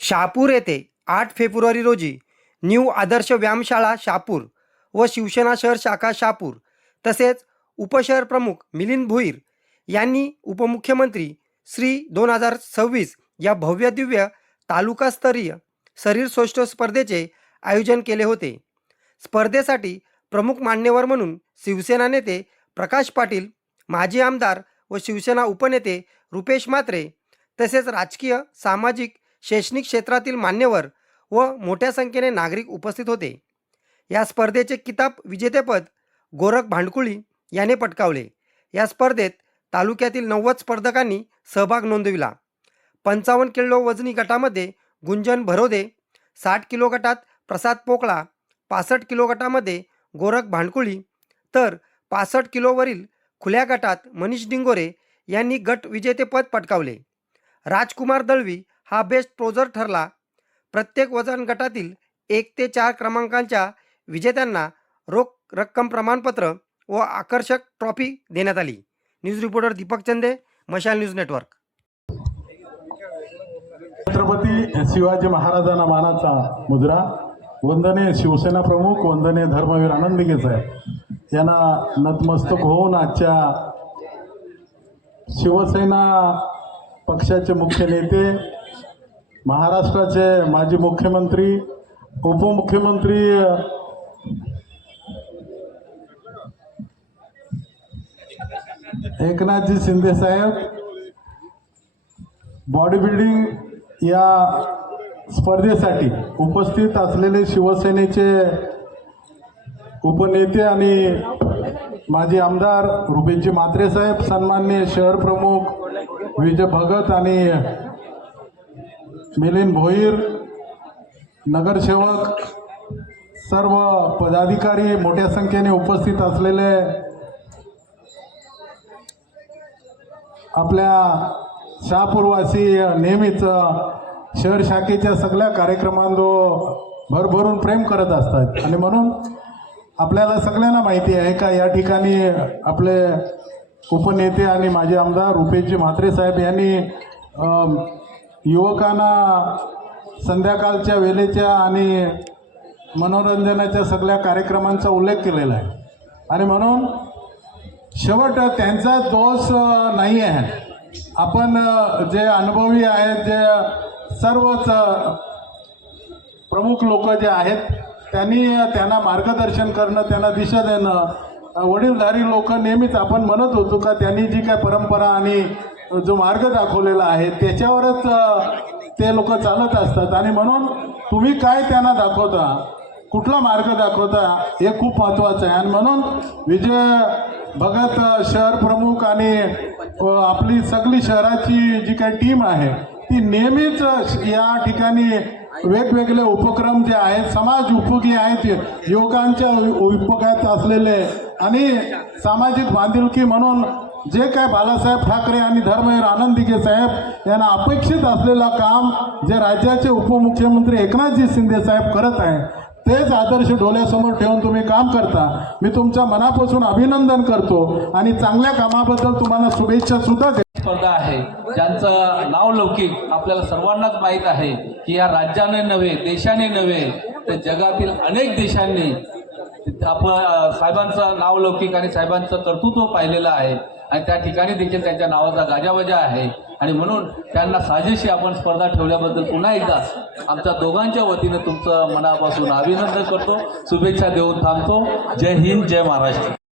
शहापूर येथे आठ फेब्रुवारी रोजी न्यू आदर्श व्यायामशाळा शहापूर व शिवसेना शहर शाखा शहापूर तसेच उपशहर प्रमुख मिलिंद भोईर यांनी उपमुख्यमंत्री श्री दोन हजार सव्वीस या भव्यदिव्य तालुकास्तरीय शरीरसौष्ठ स्पर्धेचे आयोजन केले होते. स्पर्धेसाठी प्रमुख मान्यवर म्हणून शिवसेना नेते प्रकाश पाटील माजी आमदार व शिवसेना उपनेते रुपेश म्हात्रे तसेच राजकीय सामाजिक शैक्षणिक क्षेत्रातील मान्यवर व मोठ्या संख्येने नागरिक उपस्थित होते. या स्पर्धेचे किताब विजेतेपद गोरख भांडकुळी याने पटकावले. या स्पर्धेत तालुक्यातील नव्वद स्पर्धकांनी सहभाग नोंदविला. पंचावन्न किलो वजनी गटामध्ये गुंजन भरोदे साठ किलो गटात प्रसाद पोकळा पासष्ट किलो गटामध्ये गोरख भांडकुळी तर पासष्ट किलोवरील खुल्या गटात मनीष डिंगोरे यांनी गट विजेतेपद पटकावले. राजकुमार दळवी हा बेस्ट प्रोजर ठरला. प्रत्येक वजन गटातील एक ते चार क्रमांकांच्या विजेत्यांना रोख रक्कम प्रमाणपत्र व आकर्षक ट्रॉफी देण्यात आली. न्यूज रिपोर्टर दीपक चंदे मशाल न्यूज नेटवर्क. छत्रपती शिवाजी महाराजांना मानाचा मुद्रा वंदने शिवसेना प्रमुख वंदने धर्मवीर आनंदगे साहेब यांना नतमस्तक होऊन आजच्या शिवसेना पक्षाचे मुख्य नेते महाराष्ट्राचे माजी मुख्यमंत्री उपमुख्यमंत्री एकनाथजी शिंदे साहेब बॉडी बिल्डिंग या स्पर्धेसाठी उपस्थित असलेले शिवसेनेचे उपनेते आणि माजी आमदार रुपेशजी म्हात्रे साहेब सन्मान्य शहर प्रमुख विजय भगत आणि मिलिंद भोईर नगरसेवक सर्व पदाधिकारी मोठ्या संख्येने उपस्थित असलेले आपल्या शहापूरवासी नेहमीच शहर शाखेच्या सगळ्या कार्यक्रमांदो भरभरून प्रेम करत असतात. आणि म्हणून आपल्याला सगळ्यांना माहिती आहे का या ठिकाणी आपले उपनेते आणि माजी आमदार रुपेशजी म्हात्रे साहेब यांनी युवकांना संध्याकाळच्या वेळेच्या आणि मनोरंजनाच्या सगळ्या कार्यक्रमांचा उल्लेख केलेला आहे. आणि म्हणून शेवट त्यांचा दोष नाही आहे. आपण जे अनुभवी आहेत जे सर्वच प्रमुख लोक जे आहेत त्यांनी त्यांना मार्गदर्शन करणं त्यांना दिशा देणं वडीलधारी लोक नेहमीच आपण म्हणत होतो का त्यांनी जी काय परंपरा आणि जो मार्ग दाखवलेला आहे त्याच्यावरच ते लोक चालत असतात. आणि म्हणून तुम्ही काय त्यांना दाखवता? कुठला मार्ग दाखवता? हे खूप महत्त्वाचं आहे. आणि म्हणून विजय भगत शहर प्रमुख आणि आपली सगळी शहराची जी काही टीम आहे ती नेहमीच या ठिकाणी वेगवेगळे उपक्रम जे आहेत समाज उपयोगी आहेत युवकांच्या उपयोगात असलेले. आणि सामाजिक बांधिलकी म्हणून जे काय बाळासाहेब ठाकरे आणि धर्मवीर आनंदिके साहेब यांना अपेक्षित असलेलं काम जे राज्याचे उपमुख्यमंत्री एकनाथजी शिंदे साहेब करत आहे तेच आदर्श डोळ्यासमोर ठेवून तुम्ही काम करता. मी तुमच्या मनापासून अभिनंदन करतो आणि चांगल्या कामाबद्दल तुम्हाला शुभेच्छा सुद्धा देतो. स्पर्धा आहे. ज्यांचं नाव लौकिक आपल्याला सर्वांनाच माहीत आहे की या राज्याने नव्हे देशाने नव्हे तर जगातील अनेक देशांनी आपण साहेबांचं नाव लौकिक आणि साहेबांचं कर्तृत्व पाहिलेलं आहे. आणि त्या ठिकाणी देखील त्यांच्या नावाचा गाजावाजा आहे. आणि म्हणून त्यांना साजेशी आपण स्पर्धा ठेवल्याबद्दल पुन्हा एकदा आमच्या दोघांच्या वतीनं तुमचं मनापासून अभिनंदन करतो. शुभेच्छा देऊन थांबतो. जय हिंद जय महाराष्ट्र.